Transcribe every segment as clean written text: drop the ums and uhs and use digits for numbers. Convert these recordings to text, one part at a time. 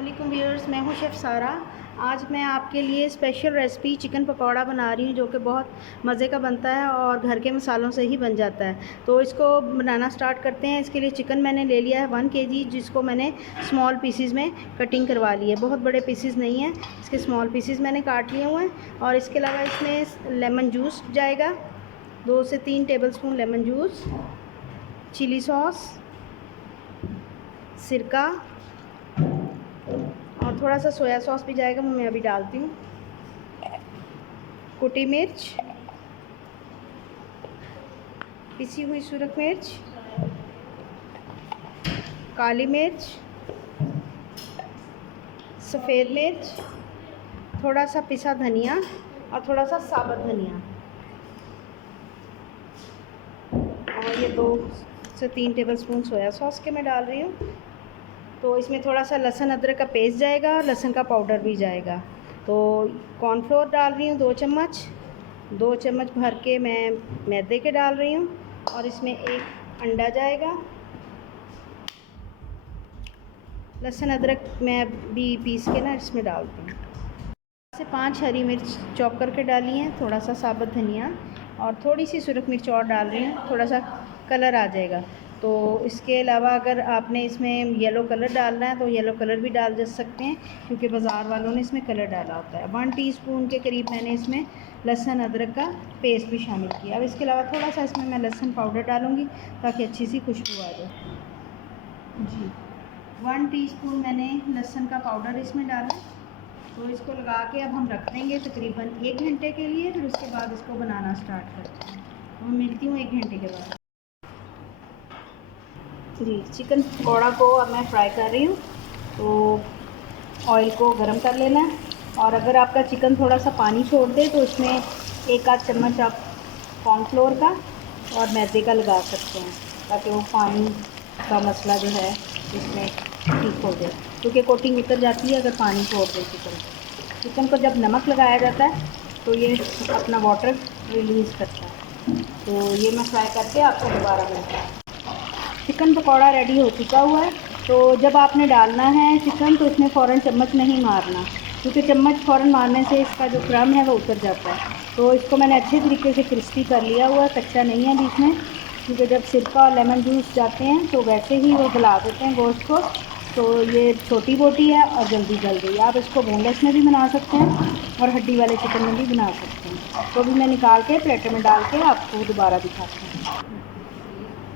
अस्सलामुअलैकुम व्यूअर्स, मैं हूं शेफ़ सारा। आज मैं आपके लिए स्पेशल रेसिपी चिकन पकौड़ा बना रही हूं जो कि बहुत मज़े का बनता है और घर के मसालों से ही बन जाता है। तो इसको बनाना स्टार्ट करते हैं। इसके लिए चिकन मैंने ले लिया है 1 kg, जिसको मैंने स्मॉल पीसीज़ में कटिंग करवा ली है। बहुत बड़े पीसीज़ नहीं हैं, इसके स्मॉल पीसीज़ मैंने काट लिए हुए हैं। और इसके अलावा इसमें लेमन जूस जाएगा, 2 से 3 tablespoon lemon juice, chilli sauce, सिरका और थोड़ा सा सोया सॉस भी जाएगा, वो मैं अभी डालती हूँ। कुटी मिर्च, पिसी हुई सुरख मिर्च, काली मिर्च, सफ़ेद मिर्च, थोड़ा सा पिसा धनिया और थोड़ा सा साबुत धनिया, और ये 2 से 3 टेबलस्पून सोया सॉस के मैं डाल रही हूँ। तो इसमें थोड़ा सा लहसुन अदरक का पेस्ट जाएगा और लहसुन का पाउडर भी जाएगा। तो कॉर्नफ्लोर डाल रही हूँ 2 चम्मच भर के मैं मैदे के डाल रही हूँ, और इसमें 1 अंडा जाएगा। लहसुन अदरक मैं भी पीस के ना इसमें डालती हूँ। 5 हरी मिर्च चॉप करके डाली हैं, थोड़ा सा साबुत धनिया और थोड़ी सी सुरख मिर्च और डाल रही हूँ, थोड़ा सा कलर आ जाएगा। तो इसके अलावा अगर आपने इसमें येलो कलर डालना है तो येलो कलर भी डाल जा सकते हैं, क्योंकि बाज़ार वालों ने इसमें कलर डाला होता है। 1 टीस्पून के करीब मैंने इसमें लहसुन अदरक का पेस्ट भी शामिल किया। अब इसके अलावा थोड़ा सा इसमें मैं लहसुन पाउडर डालूँगी ताकि अच्छी सी खुशबू आ जाए। जी, 1 टीस्पून मैंने लहसुन का पाउडर इसमें डाला। तो इसको लगा के अब हम रख देंगे तकरीबन 1 घंटे के लिए। फिर उसके बाद इसको बनाना स्टार्ट करते हैं। तो मैं मिलती हूँ 1 घंटे के बाद। जी, चिकन पकौड़ा को अब मैं फ्राई कर रही हूँ। तो ऑयल को गरम कर लेना है, और अगर आपका चिकन थोड़ा सा पानी छोड़ दे तो इसमें 1 आध चम्मच आप कॉर्नफ्लोर का और मैदे का लगा सकते हैं, ताकि वो पानी का मसला जो है इसमें ठीक हो जाए, क्योंकि कोटिंग उतर जाती है अगर पानी छोड़ दे चिकन को। जब नमक लगाया जाता है तो ये अपना वाटर रिलीज़ करता है। तो ये मैं फ्राई करके आपको दोबारा मिलता है। चिकन पकौड़ा रेडी हो चुका हुआ है। तो जब आपने डालना है चिकन तो इसमें फ़ौरन चम्मच नहीं मारना, क्योंकि चम्मच फ़ौरन मारने से इसका जो क्रम है वो उतर जाता है। तो इसको मैंने अच्छे तरीके से क्रिस्पी कर लिया हुआ है, कच्चा नहीं है बीच में, क्योंकि जब सिरका और लेमन जूस जाते हैं तो वैसे ही वो गला देते हैं गोश्त को। तो ये छोटी बोटी है और जल्दी गल गई। आप इसको बोनलेस में भी बना सकते हैं और हड्डी वाले चिकन में भी बना सकते हैं। तो भी मैं निकाल के प्लेटर में डाल के आपको दोबारा दिखाती हूँ।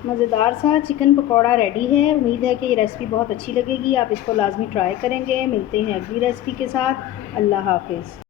मज़ेदार सा चिकन पकौड़ा रेडी है। उम्मीद है कि ये रेसिपी बहुत अच्छी लगेगी। आप इसको लाजमी ट्राई करेंगे। मिलते हैं अगली रेसिपी के साथ। अल्लाह हाफ़िज़।